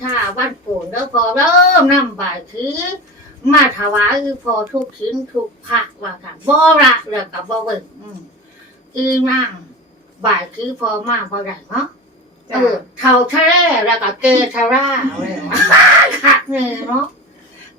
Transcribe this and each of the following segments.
ชาวันโกนแล้วพอเริ่มนำบ่ายคือมาถวายคือพอทุกชิ้นทุกผักว่าค่ะบ่ละแล้วกับบ่เบิ่งอืมอีนั่งบ่ายคือพอมาพอได้เนาะเออเท่าทะเลแล้วก็เกทาราเลยคักเนี่ยเนาะ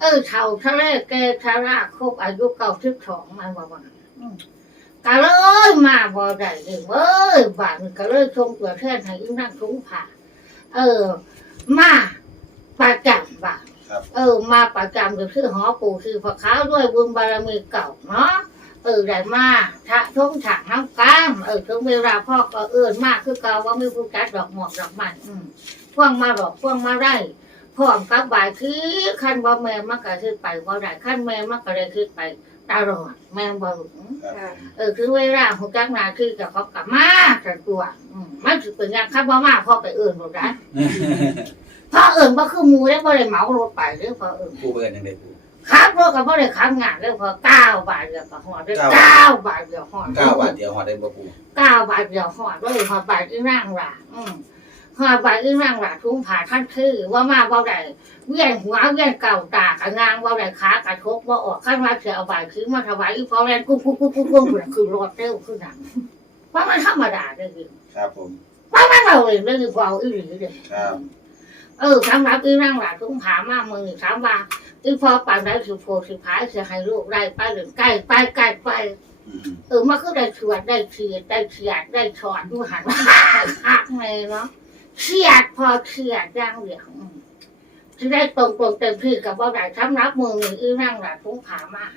เออเท่าทะเลเกทาราครบอายุเก่าสิบสองมันว่าว่ก็เลยมาพอได้เลยเว้ยบ่กันก็เลยชงตัวแทนให้อีนั่งทุงผ่าเออ มาประจำบ่าครับเออ มาประจำก็คือหอปู่คือพระขาวด้วยบุญบารมีเก่าเนาะเออได้มาทะทงฉากน้ำกามเออถึงเวลาพ่อก็เอินมากคือเก่าว่าไม่ผู้จัดดอกหมอกดอกมันอืมพ่วงมาดอกพ่วงมาได้พร้อมกับบ่ายคือขั้นว่าแม่มักกะคือไปว่าได้ขั้นแม่มักกะเลยคือไปตลอดแม่บ่หลงครับเออคือเวลาหัวจักหนาคือกับเขากลับมาแต่ตัวอืม มันถือเป็นอย่างคับว่ามาพ่อไปเอื่นหมดนะพ่อเอื่นก็คือหมูแล้วพ่อเลยเหมารถไปเรื่องพ่อเอื่นผู้เบิร์นยังไงผู้ขับรถกับพ่อเลยขับงานเรื่องพ่อเก้าบาทเดียวกับหอดเรื่องเก้าเก้าบาทเดียวหอดเก้าบาทเดียวหอได้บ่ผู้เก้าบาทเดียวหอดเลยหอดบาทที่นั่งหล่ะอืมหอดบาทที่นั่งหล่ะทุ่งผ่าท่านคือว่ามาว่าใดเวียนหัวเวียนเก่าตากระงางว่าใดขากระทบว่าออกขั้นว่าเสียเอาบาทคือมาถวายอีพอแรงกุ้งกุ้งกุ้งกุ้งกุ้งคือรถเร็วขึ้นหนังว่ามันธรรมดาเลย คือครับผมว่ามันเราเองเลยคือเอาอีหลีเลยครับเออสำหรับอีนั่งหล่ะทุ่งผามากมือสามว่าอีพอปานได้สิโพสิพายเสียให้ลูกได้ไปหรือใกล้ไปใกล้ไปอืมเออมันก็ได้ชวดได้เฉียดได้เฉียดได้ถอนดูหันว่าหักไงเนาะเฉียดพอเฉียดย่างเหลียงอืมจะได้ตรงตรงๆเต็มที่กับว่าได้ทำรับมือนี่อีนั่งหล่ะทุ่งผามาก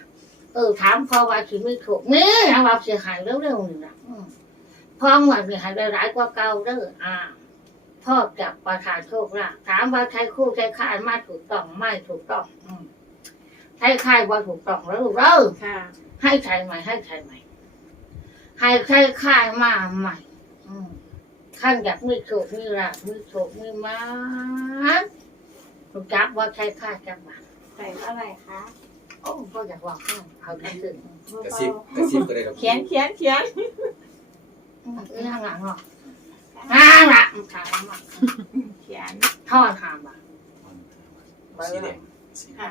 เออถามพอว่าสิไม่ถูกนี่นะว่าเสียหายเร็วๆนี่นะอืม พอหมดนี่หายได้ร้ายกว่าเก่าเด้ออ่าพ่อจับประทานโชคลาภถามว่าใช้คู่ใช้ค่ายมาถูกต้องไม่ถูกต้อง อืมใช้ค่ายว่าถูกต้องแล้วลูกเออค่ะ ให้ใช้ใหม่ให้ใช้ใหม่ให้ใช้ค่ายมาใหม่ อืมขั้นอยากมีโชคมีลาภมีโชคมีมารู้จักว่าใช้ค่ายจังหวะใส่เท่าไรคะโอ้ก็อยากบอกให้เอาที่สุดกระซิบกระซิบก็ได้ครับเขียนเขียนเขียน เรื่องหลังหรอกน่ารักถามมาเขียนทอดถามมาสีแดงสีค่ะ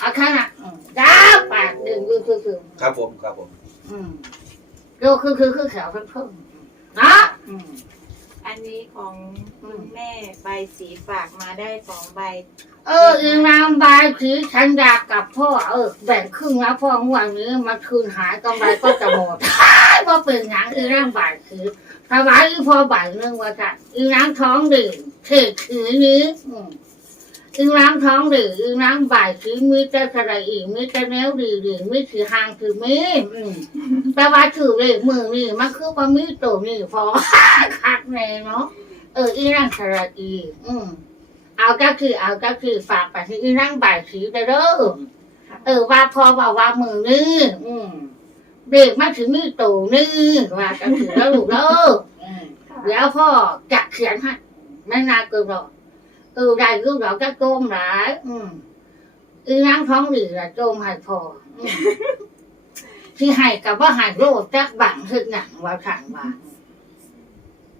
เอาแค่นั้นอืมดาวปากดึงคือคือคือครับผมครับผมอืมดูคือคือคือแขวเพิ่มเพิ่มนะอืมอั นนี้ของคุณแม่ใบสีฝากมาได้สองใบ เอออีนางบายสีฉันอยากกับพ่อเออแบ่งครึ่งนะพ่องวันนี้มันคืนหายกำไรก็จะหมดเพราเป็นหยังอีนางบายสีถวายอีพ่อบ่ายเนื่องว่าจะอีนางท้องดื่มเทถือนี้อืม อีนางท้องดื่มอีนางบ่ายสีมีแต่สระอีมีแต่แนวดีดีมีสีหางถือมีอืมแต่ว่าถือเลขมือนี่มันคือว่ามีตัวนี่พอคักแน่เนาะเอออีนางสระอีอืมเอาก็คือเอาก็คือฝากไปที่อีนั่งบ่ายสีไปเด้อเออว่าพอว่าว่ามือนี่อืมเด็กมาถึงนี่ตู่นี่ว่าก็ถือแล้วลูกเด้ออืมเดี๋ยวพ่อจะเขียนให้ไม่นานเกินหรอก เออได้ลูกเราจะโจมหลายอืมอีนั่งท้องดีละโจมให้พออืมที่ให้กับว่าให้โลดจักบังคือหนังว่าขังว่า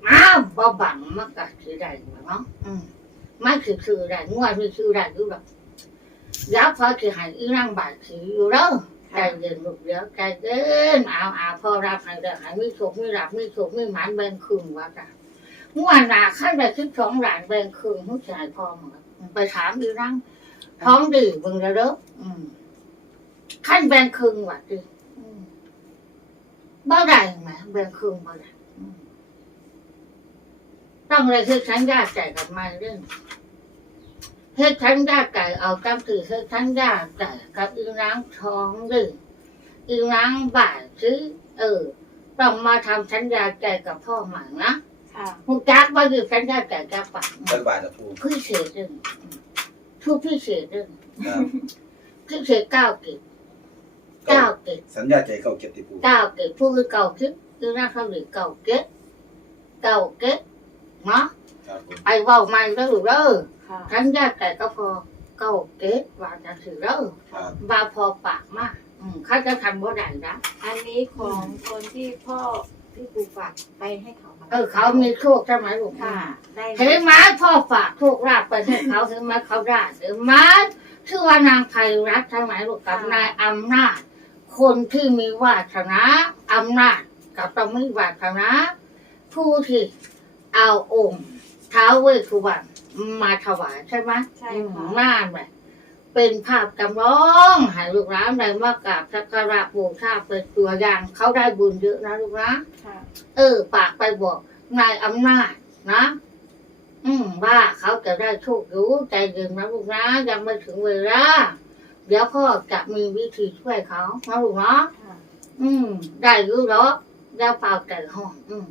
อ้าวบ่บังมันก็คือได้เนาะอืมมันคือคืออะไรงวดมีคืออะไรรู้หรอกแล้วพอคือใหายอีนั่งบาดสีอยู่แล้วใจเย็นลูกเดี๋ยวใจเย็นเอาเอาพอรับใหายเดี๋ยวใหายมีโชคมีรับมีโชคมีหมันแบ่งคืนว่า จ้ะงวดหนาขั้นไปคิดสองหลานแบ่งคืนผู้ชายพอหมดไปถามอีนั่งท้องดีเบิ่งแล้วเด้ออืมขั้นแบ่งคืนว่าดิอืมบ่ได้ไหมแบ่งคืนบ่ได้ต้องเลยคือสัญญาใจกันมาเรื่องเฮ็ดทั้งยาไก่เอากับคือเฮ็ดทั้งยาไก่กับอีนางท้องดึงอีนางบ่ายซื้อเออ ต้องมาทำสัญญาไก่กับพ่อใหม่นะ ค่ะหูจักว่าอยู่สัญญาไก่กับปากจักบาทละผู้พิเศษดึงทุกพิเศษดึงครับพิเศษเก้ากิจเก้ากิจสัญญาใจเข้าเก็บติผู้เก้ากิจผู้คือเก้ากิจอีนางเขาหรือเก้าเก็ดเก้าเก็ดเนาะครับผมไปเว้าใหม่เด้อลูกเด้อค่ะสัญญาไก่ก็พอเก้าเก็ดว่าจะถือเด้อครับบาพอปากมากอืมเขาจะทำบ่ได้นะอันนี้ของคนที่พ่อที่ปูฝากไปให้เขามา เออเขามีโชคใช่ไหมลูกค่ะ ได้เห็นไหมพ่อฝากโชคลาภไปให้เขาเห็นไหมเขาได้เห็นไหมชื่อว่านางไพรัตน์ใช่ไหมลูกกับนายอำนาจ คนที่มีวาสนาอำนาจกับต้องมีวาสนาผู้ที่เอาองค์ท้าวเวสสุวรรณมาถวายใช่ไหมใช่ค่ะอืมม่านแบบ เป็นภาพจำลองให้ลูกหลานได้มากราบสักการะบูชาเป็นตัวอย่างเขาได้บุญเยอะนะลูกนะค่ะเออ ปากไปบอกนายอำนาจนะ อืมว่าเขาจะได้โชครู้ใจเย็นนะลูกนะยังไม่ถึงเวลาเดี๋ยวพ่อจะมีวิธีช่วยเขานะลูกเนาะค่ะอืม ได้รู้หรอกแล้วเปล่าใจห้อง อืม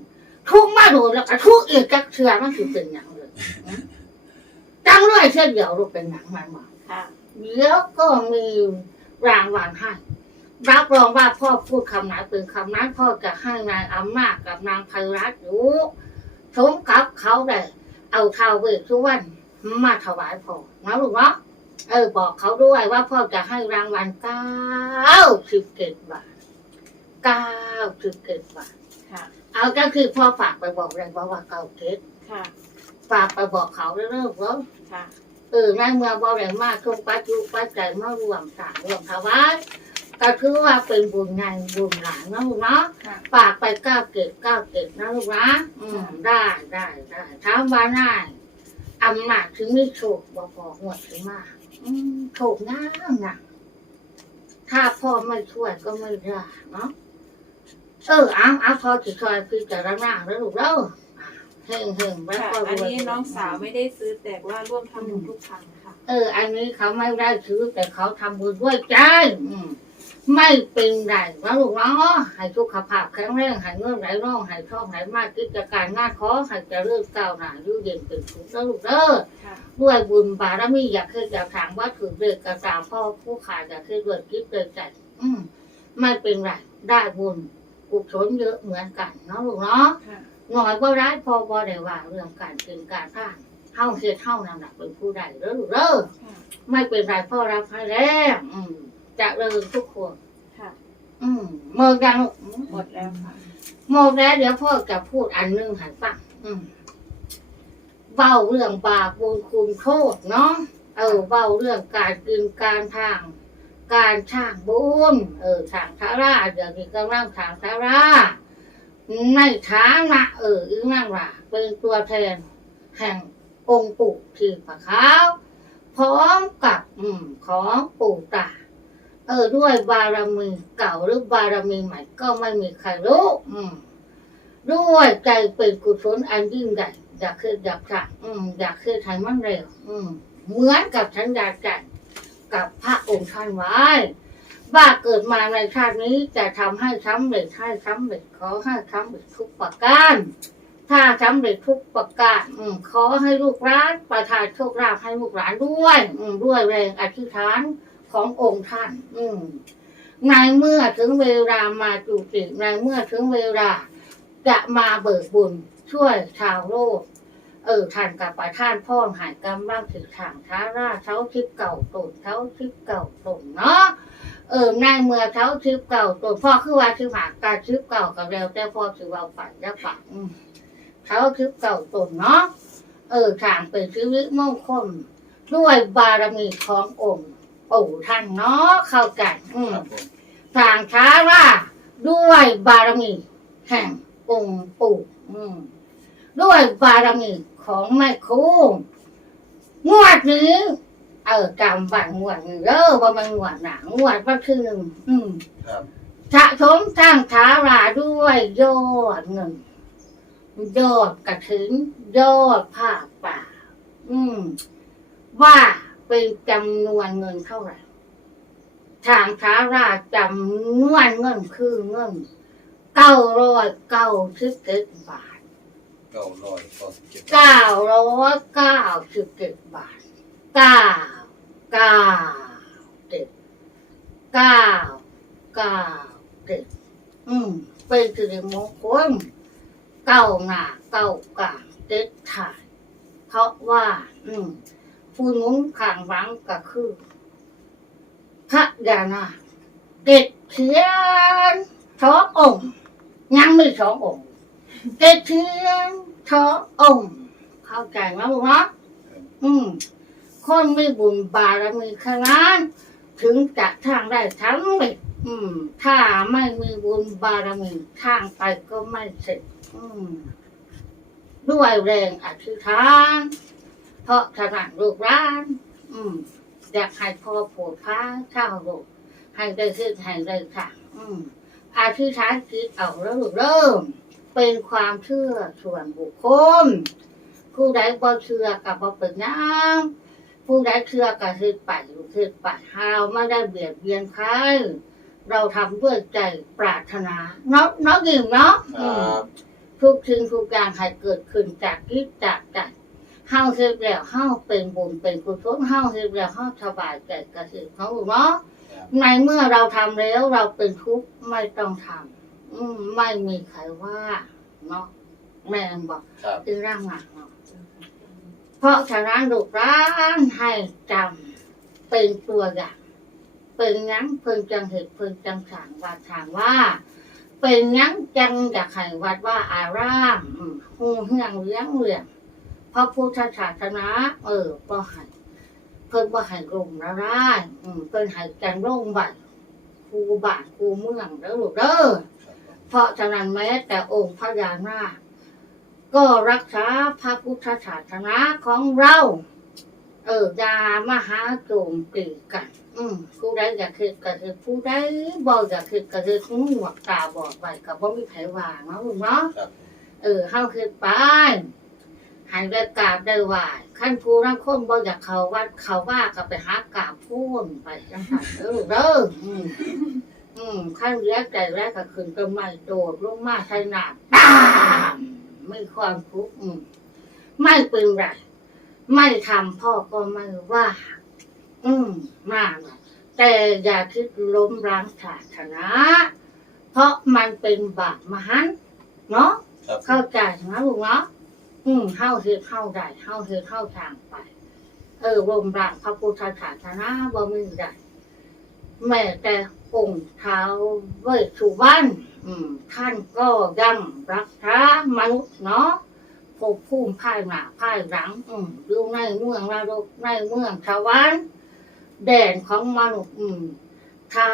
ทุกข์มาโดนแล้วก็ทุกข์อีกจักเชื่อมันคือเป็นอย่างเลยอืมจังเลยเช่นเดียวลูกเป็นอย่างมันมาค่ะเดี๋ยวก็มีรางวัลให้ รับรองว่าพ่อพูดคำไหนเป็นคำนั้นพ่อจะให้นายอำนาจกับนางไพรัตน์อยู่สมกับเขาได้เอาท้าวเวสสุวรรณมาถวายพ่อนะลูกเนาะเออบอกเขาด้วยว่าพ่อจะให้รางวัลเก้าสิบเจ็ดบาทเก้าสิบเจ็ดบาทค่ะเอาก็คือพ่อฝากไปบอกเลยว่าว่าเก้าเจ็ดค่ะฝากไปบอกเขาเรื่อยๆแล้วค่ะเออในเมืองบ่ได้มากทุกปัจจุปัจจัยมารวมสร้างรวมถวายก็คือว่าเป็นบุญงานบุญหลานนะลูกเนาะค่ะฝากไปเก้าเก็บเก้าเก็บนะลูกนะอืมได้ได้ได้ถามว่าได้อำนาจถึงไม่โชคบ่พอหวดถึงมากอืมโชคง่ายนะถ้าพ่อไม่ช่วยก็ไม่ได้เนาะเออเอาเอาพอจะช่วยพี่จะระนาแล้วลูกเด้ออะ เฮงเฮงๆแล้วค่ะก็รวยอันนี้น้องสาวไม่ได้ซื้อแต่ว่าร่วมทำบุญทุกครั้งค่ะ เออ อันนี้เขาไม่ได้ซื้อแต่เขาทำบุญด้วยใจอืมไม่เป็นไรนะลูกเนาะให้สุขภาพแข็งแรงให้เงินไหลร่องให้ท่องไหลมากกิจการงานขอให้เจะเริ่ก้าวหน้าอยู่เย็นเป็นสุขนะลูกเด้อ ค่ะ ด้วยบุญบารมีอยากคืออยากถามว่าถือเด็กกระตามพ่อผู้ขาดอยากคือด้วยคิดด้วยใจอืมไม่เป็นไรได้บุญกุศลเยอะเหมือนกันเนาะลูกเนาะค่ะ หน่อยบ่ร้ายพอบ่ได้ว่าเรื่องการเป็นการท่านเฮาเฮ็ดเฮานำหนักเป็นผู้ใดเด้อลูกเด้อค่ะไม่เป็นไรพ่อรับให้แล้วอืมจะเริญทุกคนค่ะ อืมเมื่อยังอืมหมดแล้วค่ะหมดแล้วเดี๋ยวพ่อจะพูดอันหนึงให้ฟังอืมเบาเรื่องบาปบุญคุณโทษเนาะเออเบาเรื่องการกินการทาง การช่างบุญเออทางทาราเดี๋ยวนี้กำลังทางทารา ในฐานะเอออีนั่งว่าเป็นตัวแทน แห่งองค์ปู่ที่ผาขาพร้อมกับอืมของปู่ตาเออด้วยบารมีเก่าหรือบารมีใหม่ก็ไม่มีใครรู้อืมด้วยใจเป็นกุศลอันยิ่งใหญ่อยากคืออยากสั่งอืมอยากคือไทยมันเร็ว อืมเหมือนกับฉันอยากจัดกับพระองค์ท่านไว้ ว่าเกิดมาในชาตินี้จะทำให้สำเร็จให้สำเร็จขอให้สำเร็จทุกประการ ถ้าสำเร็จทุกประการอืมขอให้ลูกหลานประทานโชคลาภให้ลูกหลานด้วยอืมด้วยแรงอธิษฐานขององค์ท่าน อืมในเมื่อถึงเวลามาจุติในเมื่อถึงเวลา จะมาเบิกบุญช่วยชาวโลกเออท่านกับประท่านพ่อหายกำลังถึงทางท้าราเท้าทิพเก่าตุนเท้าทิพเก่าตุนเนาะ เออในเมื่อเท้าทิพย์เก่าตุนพ่อคือว่าทิพย์หากการทิพย์เก่ากับเร็วแต่พ่อถือว่าฝันจะฝันเขาคือเก่าตุนเนาะเออทางเป็นชีวิตมงคลด้วยบารมีขององค์ปู่ท่านเนาะเข้ากันอืมทางช้าว่าด้วยบารมีแห่งองค์ปู่อืมด้วยบารมีของแม่ครูงวดนี้ เออจำบันงวดนี้เด้อว่ามันงวดหนังงวดว่าคือหนึ่งอืมครับสะสมสร้างฐาราด้วยยอดเงินยอดกระถินยอดผ้าป่า อืม ว่าเป็นจำนวนเงินเท่าไหร่ทางฐาราจำนวนเงินคือเงินเก้าร้อยเก้าสิบเจ็ดบาทเก้าร้อยเก้าสิบเจ็ดเก้าร้อยเก้าสิบเจ็ดบาทเก้า เก้าเจ็ดเก้าเก้าเจ็ดอืมเป็นสิริมงคลเก้าหน้าเก้ากลางเจ็ดถ่ายเพราะว่า อืมผู้หนุนข้างหลังก็คือพระยานาคเกตเขียนสององค์ยังไม่สององค์เกเทียนทอองค์เข้าใจไหมลูกเนาะอืม คนไม่บุญบารมีขนาดถึงจะทางได้ทั้งหมดอืม ถ้าไม่มีบุญบารมีทางไปก็ไม่เสร็จอืม ด้วยแรงอธิษฐาน เพราะถนัดลูกร้าน อืมอยากให้พ่อโผล่พ้าข้าวลูกให้ได้ขึ้นให้ได้ค่ะ อืมอธิษฐานจิตเอาแล้วลูกเริ่ม เป็นความเชื่อส่วนบุคคลผู้ใดบ่เชื่อกับบ่เป็นหยัง ผู้ใดเชื่อก็คือไปลูกคือไปเราไม่ได้เบียดเบียนใครเราทำด้วยใจปรารถนาเนาะเนาะยิ่งเนาะคอืรัมบทุกสิ่งทุกอย่างให้เกิดขึ้นจากคิดจากใจเฮาเฮ็ดแล้วเฮาเป็นบุญเป็นกุศลเฮาเฮ็ดแล้วเฮาสบายใจก็คือเขาเนาะในเมื่อเราทำแล้วเราเป็นทุกข์ไม่ต้องทำอืมไม่มีใครว่าเนาะแม่นบอกครับคือร่างหนักเนาะเพ ราะฉะนั้นลูกร้านให้จำเป็นตัวอย่างเป็นหยังเพิ่งจังเหตุเพิ่งจังสางว่าถามว่า เป็นหยังจังอยากให้วัดว่าอารามอืมหูเฮียงเลี้ยงเลี้ยงพระพุทธศาสนาเออบ่ให้เพิ่นบ่ให้ลงละลายอืมเพิ่นให้จังลงบัดครูบ้านครูเมืองเด้อลูกเด้อครับเพราะฉะนั้นแม้แต่องค์พญานาค ก็รักษาพระพุทธศาสนาของเรา เอออย่ามาหาโจมตีกัน อืมผู้ใดอยากคือก็คือผู้ใดบ่อยากคือก็คือหูหนวกตาบอดไปก็บ่มีไผว่าเนาะลูกเนาะครับเออเฮาคือไปหันได้กราบได้ไหว้ขั้นผู้รังคนบ่อยากเข้าวัดเข้าว่าก็ไปหากราบพูนไปจังซั่นเด้อลูกเด้ออืมอืมขั้นแรกใจแรกก็ขึ้นต้นไม้โดดลงมาใส่หนาตามไม่ความทุกข์อืมไม่เป็นไรไม่ทำพ่อก็ไม่ว่า อืมมากนะแต่อย่าคิดล้มล้างศาสนาเพราะมันเป็นบาปมหันต์เนาะครับเข้าใจนะลูกเนาะอืมเข้าเฮ็ดเข้าได้เข้าเฮ็ดเข้าทางไป เออรมร่างพระพุทธศาสนาบ่มีได้แม้แต่องค์เท้าเวสสุวรรณอืม ท่านก็ยังรักษามนุษย์เนาะภพภูมิภายหน้าภายหลัง อืมอยู่ในเมืองนรกในเมืองสวรรค์แดนของมนุษย์ อืมเท้า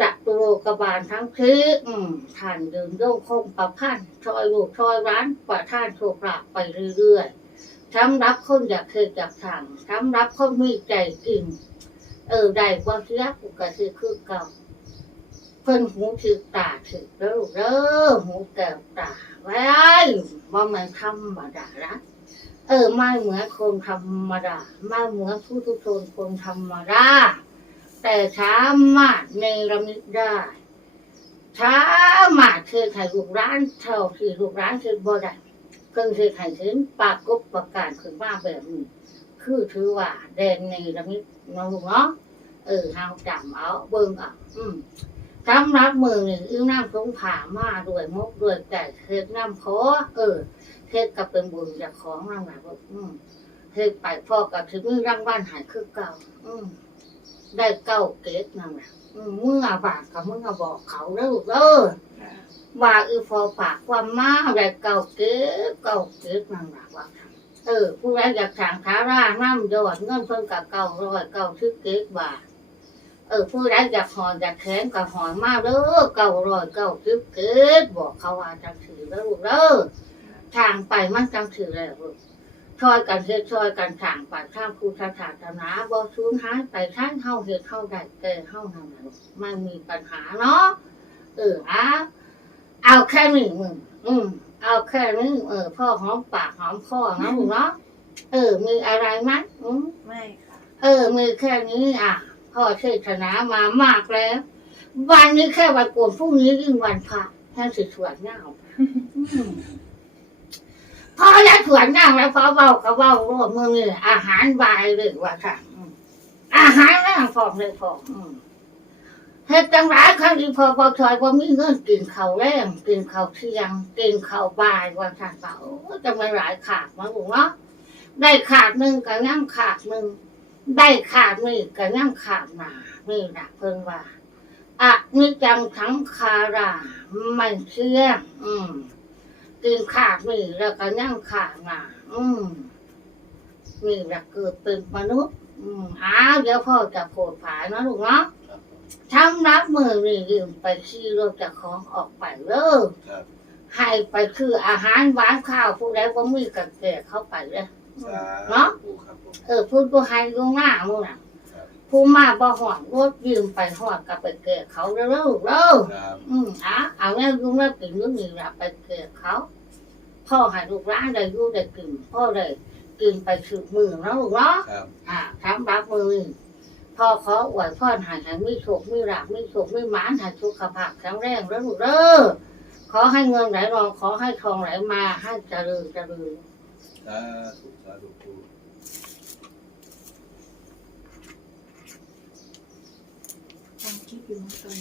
จัตุโลกบาลทั้งทีอืมท่านเดินโยงคงประพันธ์ชอยลูกชอยร้านประท่านโชคลาภไปเรื่อยๆสำหรับคนอยากเคยอยากทางสำหรับคนมีใจกินเออได้ความเสียกูก็คือคือเก่า เพิ่นหูถือตาถือแล้วลูกเด้อหูแก้วตาไว้ว่ามันธรรมดาละเออไม่เหมือนคนธรรมดาไม่เหมือนผู้ทุกชนคนธรรมดาแต่สามารถเนรมิตได้สามารถคือไข่ลูกร้านเท่าที่ลูกร้านคือบ่ได้เพิ่งคือไข่ถึงปากกบประการขึ้นมาแบบนี้คือถือว่าแดนเนรมิตเนาะลูกเนาะเออเฮาจำเอาเบิ่งเอาอืม สำรับมือนี่งอื้อน้ำสงผ่ามาด้วยมกด้วยไก่เฮ็ดน้ำขอเออเฮ็ดกับเป็นบุญจากของนั่นแหละลูกอืมเฮ็ดไปพ่อกับถึงมีรางวัลหายคือเก่า อืมได้เก้าเกตนั่นแหละอืมเมื่อบาทกับเมื่อบอกเขาเด้อเด้อว่าอือพอปากความมาได้เก้าเกตเก้าเกตนั่นแหละว่าเออ ผู้ใดอยากสั่งทาร่าน้ำยอดเงินเพิ่นกับเก้าร้อยเก้าสิบเกตบาท เออผู้ใดอยากหอยอยากแขนกับหอยมาเด้อเก้าร้อยเก้าสิบเกตบอกเขาว่าจังถือเด้อลูกเด้อทางไปมันจังถือแล้วลูกช่วยกันเฮ็ดช่วยกันสร้างป่าข้ามพุทธศาสนาบ่สูญหายไปท่านเฮาเฮ็ดเฮาได้แก่เฮานั่นน่ะลูกไม่มีปัญหาเนาะเออเอาเอาแค่นี้มึงอืมเอาแค่นี้เออพ่อหอมปากหอมคอนะลูกเนาะเออมีอะไรไหมอืมไม่ค่ะเออมีแค่นี้อะ พ่อเทศนามามากแล้ว วันนี้แค่วันโกนพรุ่งนี้ยิ่งวันพระแค่สิสวยเงาอืมพอแล้วสวยเงาแล้วพอเบาก็เบาโรดมือนี่อาหารบายเลยว่าค่ะอืมอาหารแรงฟองเลยฟองอืมเฮ็ดจังไรครั้งที่พอพอชอยว่ามีเงินกินข้าวแรงกินข้าวเที่ยงกินข้าวบ่ายว่าค่ะเปล่าจะไม่หลายขาดมาบุ๋งเนาะได้ขาดหนึ่งกับย่ำขาดหนึ่ง ได้ขาดนี่กับย่ำขาดหนานี่นะเพิ่นว่าอะนิจังทั้งคาราไม่เชื่ออืมกินขาดนี่แล้วก็นั่งขาดมาอืมนี่แหละเกิดเป็นมนุษย์ อืมอ้าวเดี๋ยวพ่อจะโผดผายนะลูกเนาะครับผมทำรับมือนี่ยืมไปขี่รถจากของออกไปเด้อครับให้ไปคืออาหารหวานข้าวผู้ใดว่ามีกระแก่เข้าไปเลยสา เนาะธุครับผมเออพูดก็ให้ก็ง่ามึงน่ะครับผู้มาบ่หอดรถยืมไปหอดกับไปแก่เขาเด้อลูกเด้อครับอืมอะเอาแม่ลุงแม่กินลูกนี่ละไปแก่เขาพ่อให้ลูกร้านได้อยูได้กินพ่อได้กินไปสืบมือแล้วลูกเนาะครับอ่าทำรับมือนี่พ่อขออวยพ่อใหายให้มีโชคมีราบมีโชคมีหมานให้สุขภาพแข็งแรงแล้วลูกเด้อขอให้เงินไหลรองขอให้ทองไหลมาให้เจริญเจริญ สาธุสาธุปูทำคลิปอยู่ตอน